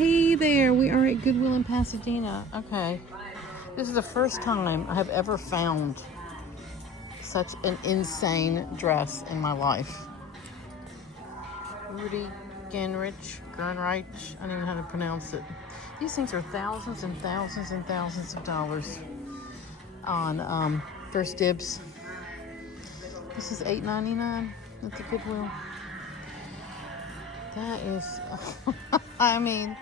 Hey there, we are at Goodwill in Pasadena. Okay, this is the first time I have ever found such an insane dress in my life. Rudi Gernreich, I don't even know how to pronounce it. These things are thousands and thousands and thousands of dollars on First Dibs. This is $8.99 at the Goodwill. That is, I mean,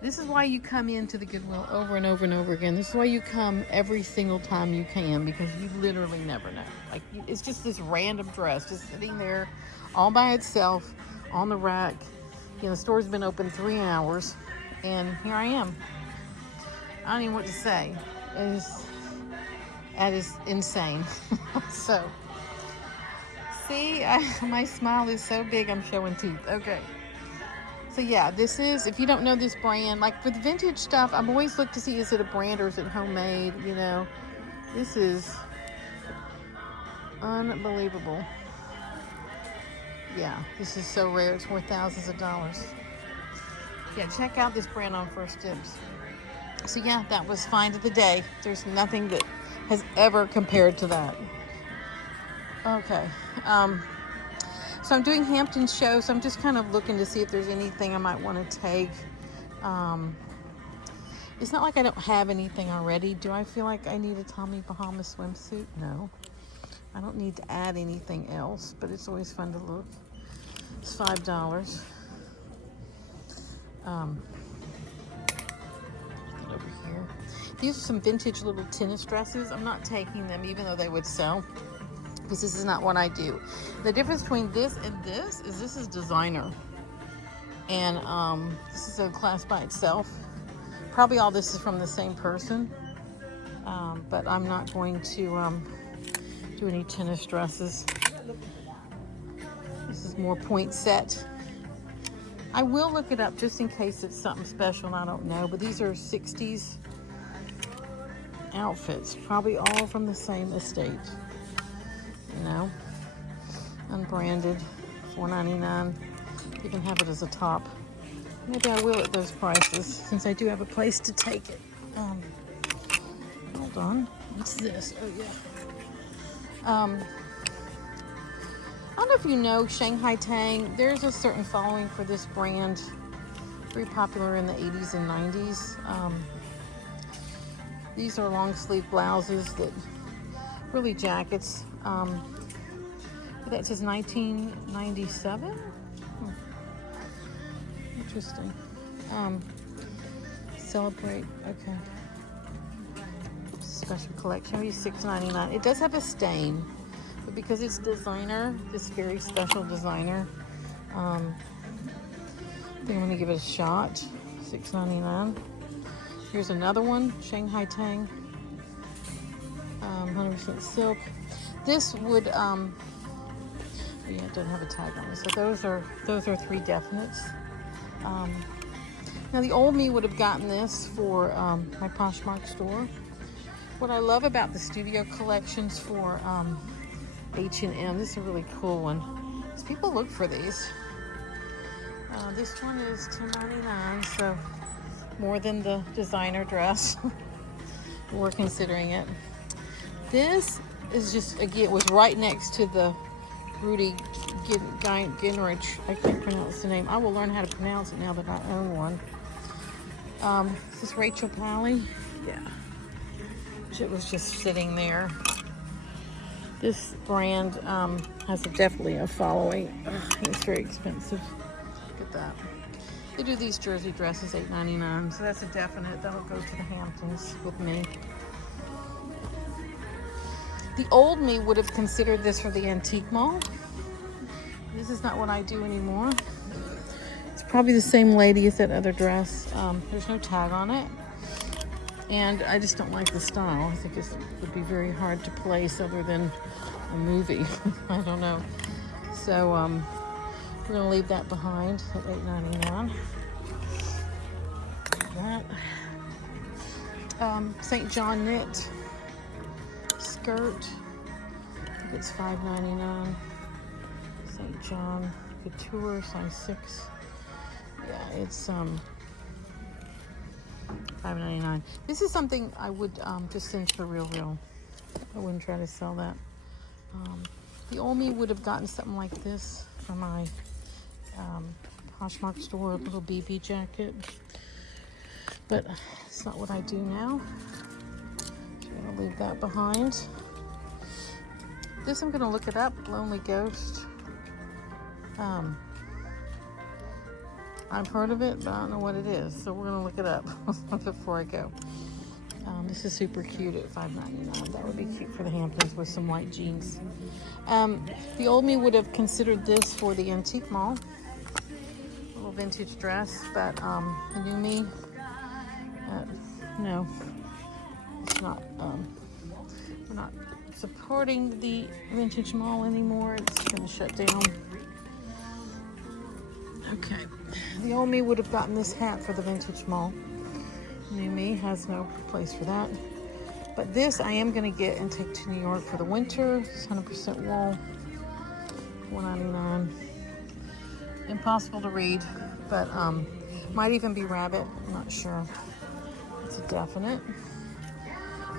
this is why you come into the Goodwill over and over and over again. This is why you come every single time you can, because you literally never know. Like, it's just this random dress just sitting there all by itself on the rack. You know, the store's been open 3 hours, and here I am. I don't even know what to say. That is insane. So, see, my smile is so big I'm showing teeth. Okay. So yeah, this is, if you don't know this brand, like with vintage stuff, I've always looked to see, is it a brand or is it homemade, you know. This is unbelievable. Yeah, this is so rare. It's worth thousands of dollars. Yeah, check out this brand on First Dibs. So yeah, that was find of the day. There's nothing that has ever compared to that. Okay. So I'm doing Hampton's show, so I'm just kind of looking to see if there's anything I might want to take. It's not like I don't have anything already. Do I feel like I need a Tommy Bahama swimsuit? No. I don't need to add anything else, but it's always fun to look. It's $5. Over here. These are some vintage little tennis dresses. I'm not taking them, even though they would sell, because this is not what I do. The difference between this and this is designer. And this is a class by itself. Probably all this is from the same person. But I'm not going to do any tennis dresses. This is more point set. I will look it up just in case it's something special and I don't know. But these are 60s outfits. Probably all from the same estate. You know, unbranded, $4.99. You can have it as a top. Maybe I will at those prices, since I do have a place to take it. Hold on. What's this? Oh yeah. I don't know if you know Shanghai Tang. There's a certain following for this brand. Very popular in the 80s and 90s. These are long sleeve blouses that really jackets. That says 1997. Interesting. Celebrate. Okay. Special collection. Maybe $6.99. It does have a stain, but because it's designer, this very special designer, I think I'm going to give it a shot. $6.99. Here's another one. Shanghai Tang. 100% silk. This would, yeah, it doesn't have a tag on it. So those are 3 definites. Now the old me would have gotten this for my Poshmark store. What I love about the studio collections for H&M, this is a really cool one, is people look for these. This one is $10.99, so more than the designer dress. We're considering it. This is just, again, was right next to the Rudi Gernreich. I can't pronounce the name. I will learn how to pronounce it now that I own one. Is this Rachel Pally? Yeah. It was just sitting there. This brand has definitely a following. It's very expensive. Look at that. They do these jersey dresses, $8.99. So that's a definite. That'll go to the Hamptons with me. The old me would have considered this for the antique mall. This is not what I do anymore. It's probably the same lady as that other dress. There's no tag on it. And I just don't like the style. I think it would be very hard to place other than a movie. I don't know. So we're going to leave that behind at $8.99. That. St. John knit skirt. I think it's $5.99. St. John Couture, size 6. Yeah, it's $5.99. This is something I would just send to the Real. I wouldn't try to sell that. The old me would have gotten something like this for my Poshmark store, a little BB jacket. But it's not what I do now. So I'm gonna leave that behind. This I'm gonna look it up, Lonely Ghost. I've heard of it, but I don't know what it is. So we're gonna look it up before I go. This is super cute at $5.99. That would be cute for the Hamptons with some white jeans. The old me would have considered this for the antique mall. A little vintage dress, but the new me, no, it's not. We're not supporting the vintage mall anymore. It's gonna shut down. Okay, the old me would have gotten this hat for the vintage mall. New me has no place for that. But this I am going to get and take to New York for the winter. It's 100% wool, $4.99. Impossible to read, but might even be rabbit. I'm not sure. It's a definite.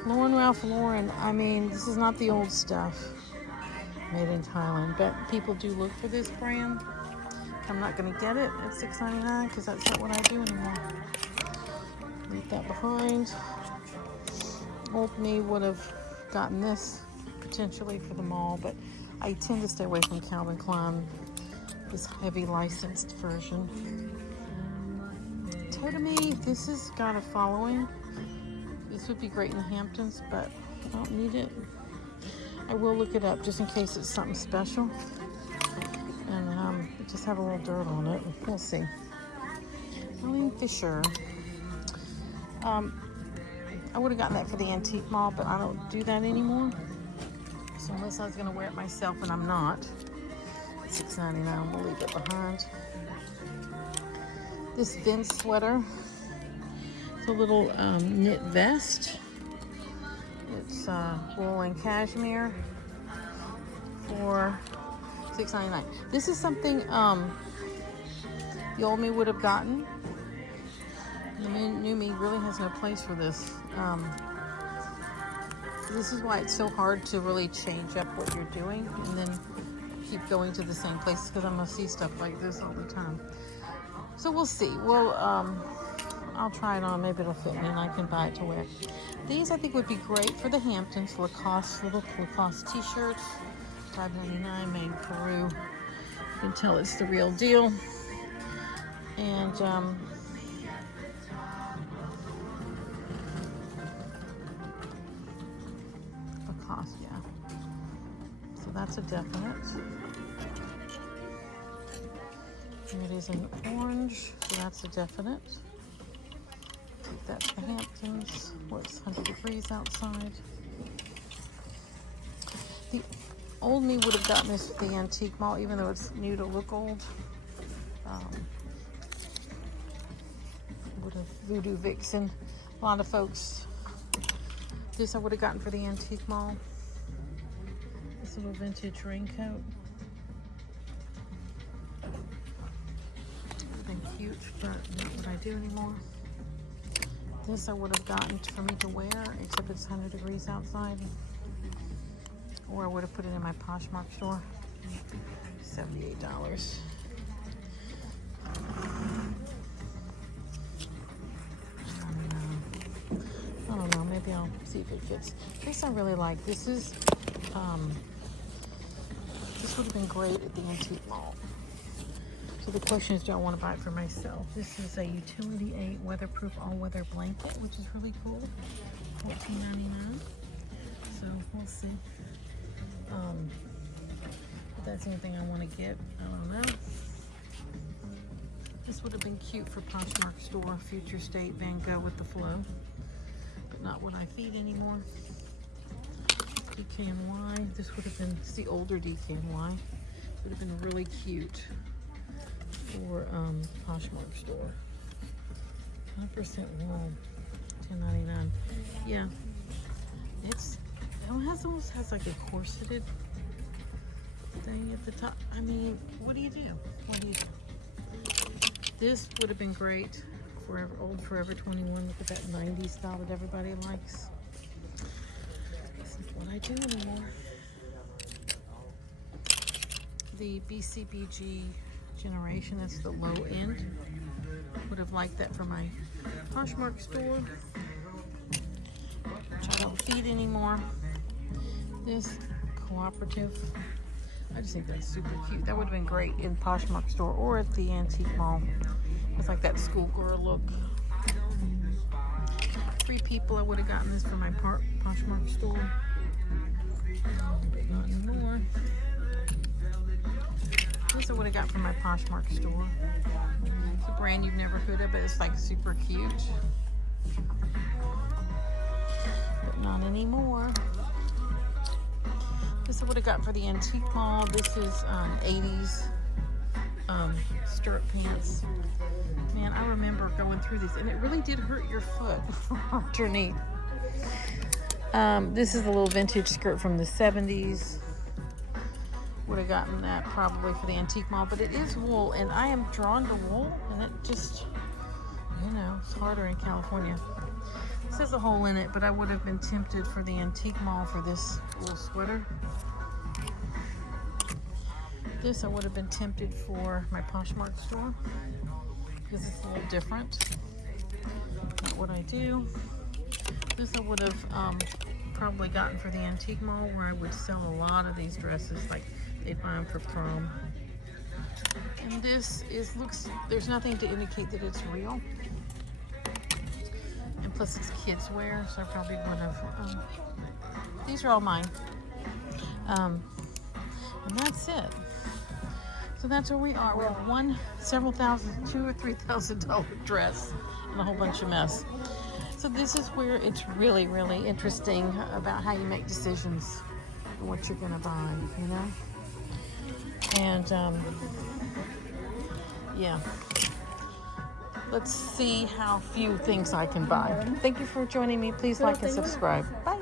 Ralph Lauren. I mean, this is not the old stuff made in Thailand, but people do look for this brand. I'm not going to get it at $6.99 because that's not what I do anymore. Leave that behind. Old me would have gotten this potentially for the mall, but I tend to stay away from Calvin Klein, this heavy licensed version. Totally, this has got a following. This would be great in the Hamptons, but I don't need it. I will look it up just in case it's something special. And just have a little dirt on it. We'll see. Eileen Fisher. I would have gotten that for the antique mall, but I don't do that anymore. So unless I was going to wear it myself, and I'm not, $6.99, we'll leave it behind. This Vince sweater. It's a little knit vest. It's wool and cashmere for $6.99. This is something the old me would have gotten. The new me really has no place for this. This is why it's so hard to really change up what you're doing and then keep going to the same places, because I'm gonna see stuff like this all the time. So we'll see. Well, I'll try it on. Maybe it'll fit me and I can buy it to wear. These I think would be great for the Hamptons. Lacoste, little Lacoste t-shirts, $5.99, made in Peru. You can tell it's the real deal. And Lacoste, yeah. So that's a definite. And it is an orange, so that's a definite. Take that to the Hamptons, where it's 100 degrees outside. The old me would have gotten this at the antique mall, even though it's new to look old. Would have Voodoo Vixen. A lot of folks. This I would have gotten for the antique mall. This little vintage raincoat. Been cute, but not what I do anymore. This I would have gotten for me to wear, except it's 100 degrees outside. Or I would have put it in my Poshmark store. $78. I don't know, maybe I'll see if it fits. This I really like. This is, this would have been great at the antique mall. So the question is, do I want to buy it for myself? This is a Utility 8 weatherproof all-weather blanket, which is really cool. $14.99. So we'll see. If that's anything I want to get, I don't know. This would have been cute for Poshmark store, Future State, Van Gogh with the flow. But not what I feed anymore. DKNY. This would have been, it's the older DKNY. Would have been really cute for Poshmark store. 100% wool, $10.99. Yeah, it almost has like a corseted thing at the top. I mean, what do you do? What do you do? This would have been great. Old Forever 21. Look at that 90s style that everybody likes. This isn't what I do anymore. The BCBG generation, that's the low end. Would have liked that for my Poshmark store, which I don't feed anymore. This cooperative, I just think that's super cute. That would have been great in Poshmark store or at the antique mall. It's like that schoolgirl look. Free People, I would have gotten this for my Poshmark store. Not anymore. This I would have got from my Poshmark store. It's a brand you've never heard of, but it's like super cute. But not anymore. This I would have got for the antique mall. This is 80s stirrup pants. Man, I remember going through these, and it really did hurt your foot underneath. This is a little vintage skirt from the 70s. Would have gotten that probably for the antique mall, but it is wool, and I am drawn to wool, and it just, you know, it's harder in California. This has a hole in it, but I would have been tempted for the antique mall for this wool sweater. This I would have been tempted for my Poshmark store because it's a little different. Not what I do. This I would have probably gotten for the antique mall, where I would sell a lot of these dresses, like they'd buy them for prom. And this looks, there's nothing to indicate that it's real. And plus it's kids wear, so I probably would have, these are all mine. And that's it. So that's where we are. We have several thousand, $2,000 or $3,000 dress and a whole bunch of mess. So this is where it's really, really interesting about how you make decisions and what you're going to buy, you know? And, yeah. Let's see how few things I can buy. Thank you for joining me. Please like and subscribe. Bye.